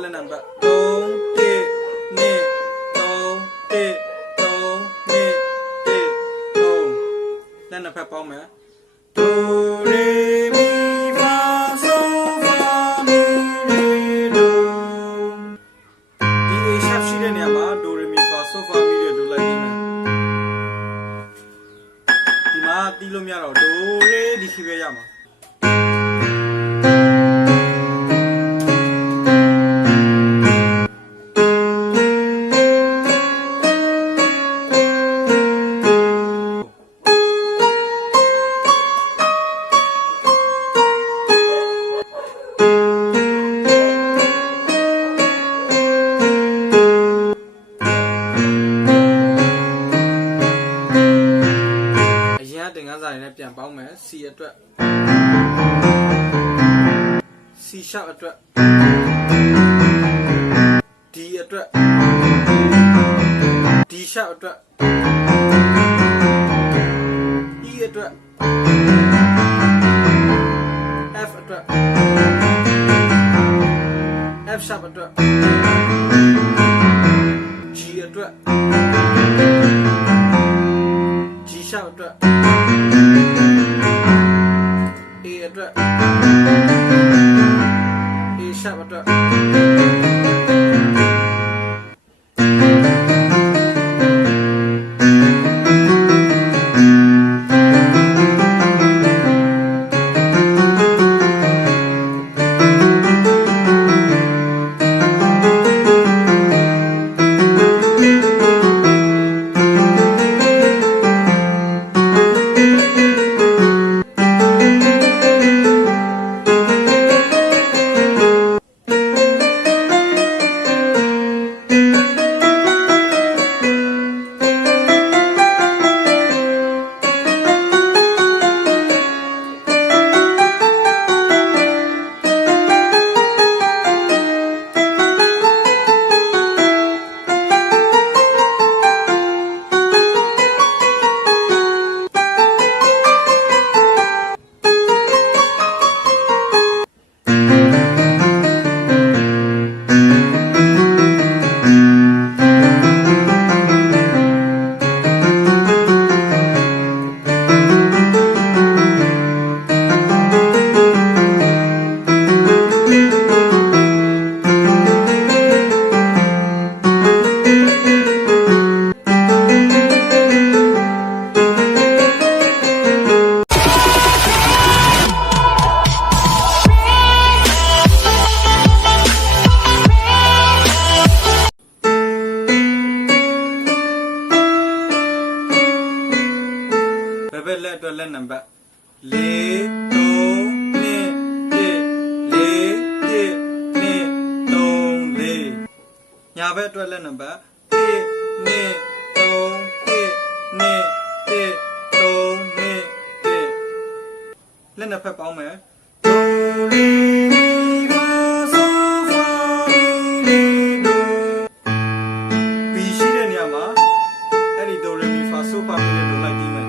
Let's number. Then a pepper me. Do, re, mi, fa, sol, fa, mi, re, do. This sharp sheet in Yama, do, re, mi, fa, sol, fa, mi, re, do like him. Dima, Dilumiaro, do, re, di Hivayama. Cအတွက် C sharp အတွက် D အတွက် D sharp အတွက် E အတွက် F အတွက် F sharp အတွက် G အတွက် G sharp အတွက် A အတွက် A sharp အတွက် လက်နံပါတ်4 3 2 1 4 1 2 3 4ညာဘက်အတွက်လက်နံပါတ်1 2 3 1 2 1 3 1လက်နှစ်ဖက်ပေါင်းမယ်Do re mi fa sol fa mi re do B ရှိတဲ့နေရာမှာအဲ့ဒီ Do re mi fa sol fa mi re do လိုက်ပြီးမယ်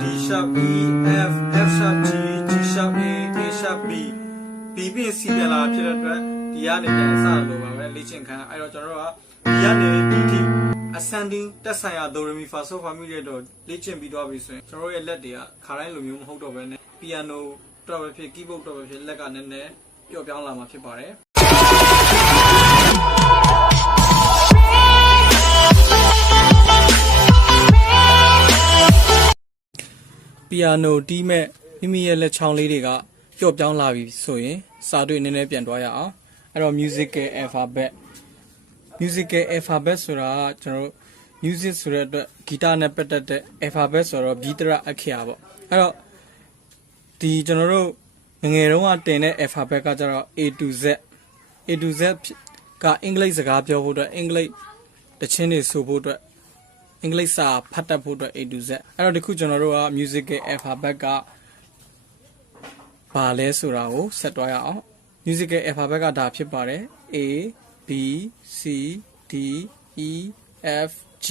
D sharp E F F sharp G G sharp A A sharp B B ပြီး C ပြန်လာဖြစ်တဲ့အတွက်ဒီကနေပြန်စလို့ပါပဲလေ့ကျင့်ခန်းအဲ့တော့ကျွန်တော်တို့ကဒီကနေဒီထိ ascending တက်ဆိုင်ရာ Do re mi fa sol fa mi re တော့လေ့ကျင့်ပြီးသွားပြီဆိုရင်ကျွန်တော်ရဲ့လက်တွေကခါတိုင်းလိုမျိုးမဟုတ်တော့ဘဲနဲ့ piano တော့ပဲဖြစ် keyboard တော့ပဲဖြစ်လက်ကနည်းနည်းပျော့ပြောင်းလာမှာဖြစ်ပါတယ် piano တီးမဲ့မိမိရဲ့လက်ချောင်းလေးတွေကပျော့ပြောင်းလာပြီဆိုရင်စာတွေ့နည်းနည်းပြန်သွားရအောင်အဲ့တော့ musical alphabet ဆိုတာကကျွန်တော်တို့ music ဆိုတဲ့အတွက်ဂီတနဲ့ပတ်သက်တဲ့ alphabet ဆိုတော့ဘီတရအခရာပေါ့အဲ့တော့ဒီကျွန်တော်တို့ငယ်တုန်းကတင်တဲ့ alphabet ကကျတော့ A to Z ကအင်္ဂလိပ်စကားပြောဖို့အတွက်အင်္ဂလိပ်တခြင်းတွေဆိုဖို့အတွက်အင်္ဂလိပ်စာဖတ်တတ်ဖို့အတွက် A to Z အဲ့တော့ဒီခုကျွန်တော်တို့က musical alphabet ကဘာလဲဆိုတာကိုဆက်တွားရအောင် musical alphabet ကဒါဖြစ်ပါတယ် A B C D E F G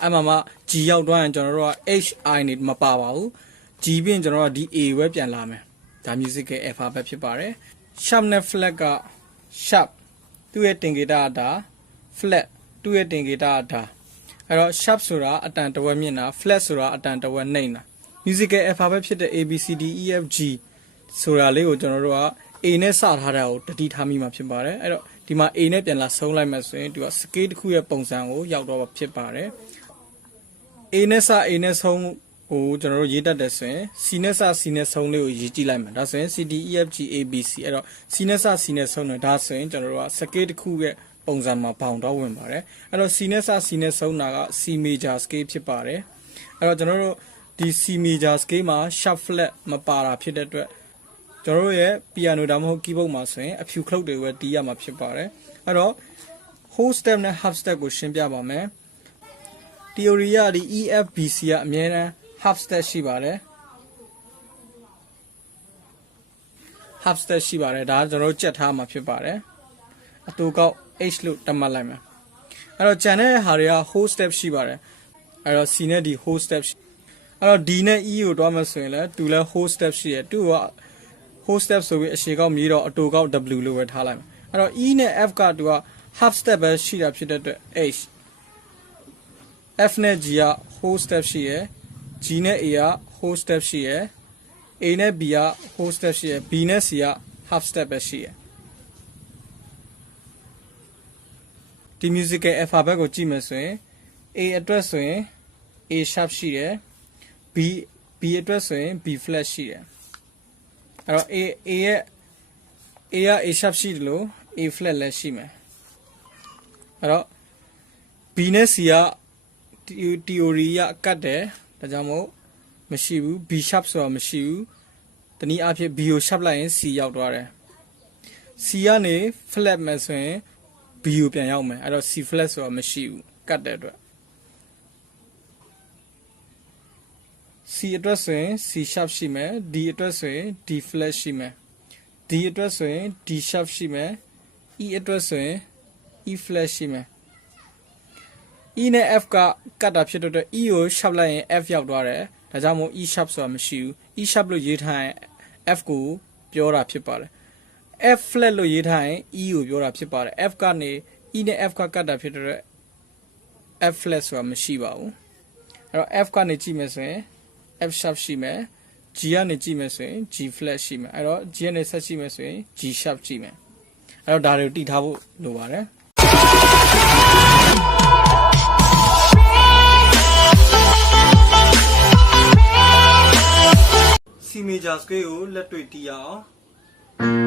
အဲ့မှာ G ရောက်သွားရင်ကျွန်တော်တို့က H I နေမပါပါဘူး G ပြီးရင်ကျွန်တော်တို့ကဒီ A ပဲပြန်လာမယ်ဒါ musical alphabet ဖြစ်ပါတယ် sharp နဲ့ flat က sharp သူ့ရဲ့တင်ဂီတကဒါ flat သူ့ရဲ့တင်ဂီတကဒါအဲ့တော့ sharp ဆိုတာအတန်တဝက်မြင့်တာ flat ဆိုတာအတန်တဝက်နှိမ့်တာ musical alphabet ဖြစ်တဲ့ A B C D E F G ဆိုတာလေးကိုကျွန်တော်တို့က A နဲ့စထားတာကိုတတိထားမိမှာဖြစ်ပါတယ်အဲ့တော့ဒီမှာ A နဲ့ပြန်လာဆုံးလိုက်မှဆိုရင်သူက scale တစ်ခုရဲ့ပုံစံကိုရောက်တော့ဖြစ်ပါတယ် A နဲ့ဆုံးကိုကျွန်တော်တို့ရေးတတ်တယ်ဆိုရင် C နဲ့ဆုံးလေးကိုရေးကြည့်လိုက်မယ်ဒါဆိုရင် C D E F G A B C အဲ့တော့ C နဲ့ဆုံးတယ်ဒါဆိုရင်ကျွန်တော်တို့က scale တစ်ခုရဲ့ပုံစံမှာပေါင်တော့ဝင်ပါတယ်အဲ့တော့ C နဲ့ဆုံးတာက C major scale ဖြစ်ပါတယ်အဲ့တော့ကျွန်တော်တို့ဒီ C major scale မှာ sharp flat မပါတာဖြစ်တဲ့အတွက်ကျွန်တော်တို့ရဲ့ piano ဒါမှမဟုတ် keyboard မှာဆိုရင်အဖြူခလုတ်တွေပဲတီးရမှာဖြစ်ပါတယ်အဲ့တော့ whole step နဲ့ half step ကိုရှင်းပြပါမယ် theory ကဒီ E F B C ကအများအား half step ရှိပါတယ် ဒါကကျွန်တော်တို့ကြက်ထားမှာဖြစ်ပါတယ်အတူကောက် H လို့တတ်မှတ်လိုက်မယ်အဲ့တော့ကျန်တဲ့ဟာတွေက whole step ရှိပါတယ်အဲ့တော့ C နဲ့ဒီ whole step အဲ့တော့ D နဲ့ E ကိုတွားမယ်ဆိုရင်လည်းသူလည်း whole step ရှိတယ်သူကwhole step ဆိုပြီးအရှေ့ကောက်မြေတော့အတူကောက် W လို့ပဲထားလိုက်မယ်အဲ့တော့ E နဲ့ F ကသူက half step ပဲရှိတာဖြစ်တဲ့အတွက် H F နဲ့ G က whole step ရှိရယ် G နဲ့ A က whole step ရှိရယ် A နဲ့ B က whole step ရှိရယ် B နဲ့ C က half step ပဲရှိရယ်ဒီ musical alphabet ကိုကြည့်မယ်ဆိုရင် A အတွက်ဆိုရင် A sharp ရှိတယ် B အတွက်ဆိုရင် B flat ရှိတယ်အဲ့တော့ A က A sharp ရှိတယ်လို့ A flat လည်းရှိမယ်အဲ့တော့ B နဲ့ C က theory ကကတ်တယ်ဒါကြောင့်မို့မရှိဘူး B sharp ဆိုတာမရှိဘူးတနည်းအားဖြင့် B ကို sharp လိုက်ရင် C ရောက်သွားတယ် C ကနေ flat မယ်ဆိုရင် B ကိုပြန်ရောက်မယ်အဲ့တော့ C flat ဆိုတာမရှိဘူးကတ်တဲ့အတွက် C အတွက်ဆိုရင် C sharp ရှိမယ် D အတွက်ဆိုရင် D flat ရှိမယ် D အတွက်ဆိုရင် D sharp ရှိမယ် E အတွက်ဆိုရင် E flat ရှိမယ် E နဲ့ F ကကတ်တာဖြစ်တဲ့အတွက် E ကို sharp လိုက်ရင် F ရောက်သွားတယ်ဒါကြောင့်မို့ E sharp ဆိုတာမရှိဘူး E sharp လို့ရေးထားရင် F ကိုပြောတာဖြစ်ပါတယ် F flat လို့ရေးထားရင် E ကိုပြောတာဖြစ်ပါတယ် F ကနေ E နဲ့ F ကကတ်တာဖြစ်တဲ့အတွက် F flat ဆိုတာမရှိပါဘူးအဲ့တော့ F ကနေကြည့်မယ်ဆိုရင် F sharp ရှိမယ် G ကနေကြည့်မယ်ဆိုရင် G flat ရှိမယ်အဲ့တော့ G ကနေဆက်ကြည့်မယ်ဆိုရင် G sharp ကြည့်မယ်အဲ့တော့ဒါတွေကိုတည်ထားဖို့လိုပါတယ် C major scale ကိုလက်တွေ့တီးရအောင်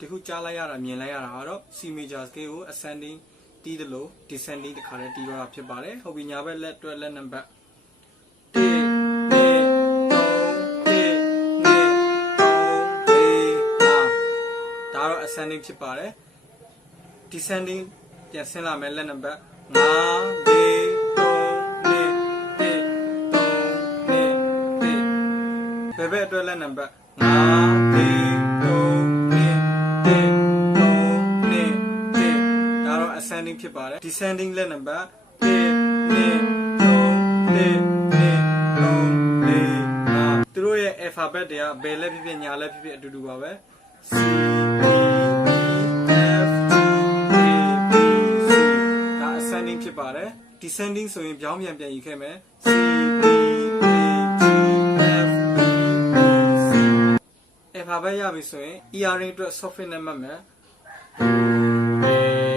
ဒီခုကြားလိုက်ရတာမြင်လိုက်ရတာကတော့ C major scale ကို ascending တီးတယ်လို့ descending တခါတည်းတီးတော့တာဖြစ်ပါတယ်ဟုတ်ပြီညာဘက်လက်တွဲလက်နံပါတ်ဒါတော့ ascending ဖြစ်ပါတယ် descending ပြန်ဆင်းလာမယ်လက်နံပါတ်5 4 3 2 1 3 2 1ဘယ်ဘက်အတွက်လက်နံပါတ်5 4 3 2 1 3 2 1ဒါတော့ ascending ဖြစ်ပါတယ် descending လက်နံပါတ်1 2 3 4 5သူတို့ရဲ့ alphabet တွေကဘယ်လက်ဖြစ်ဖြစ်ညာလက်ဖြစ်ဖြစ်အတူတူပါပဲ C D E F G A B C ဒါ ascending ဖြစ်ပါတယ် descending ဆိုရင်ပြောင်းပြန်ရေးခဲ့မယ် C D A G F E B C alphabet ရပြီဆိုရင် ER အတွက် software နဲ့မှတ်မယ် A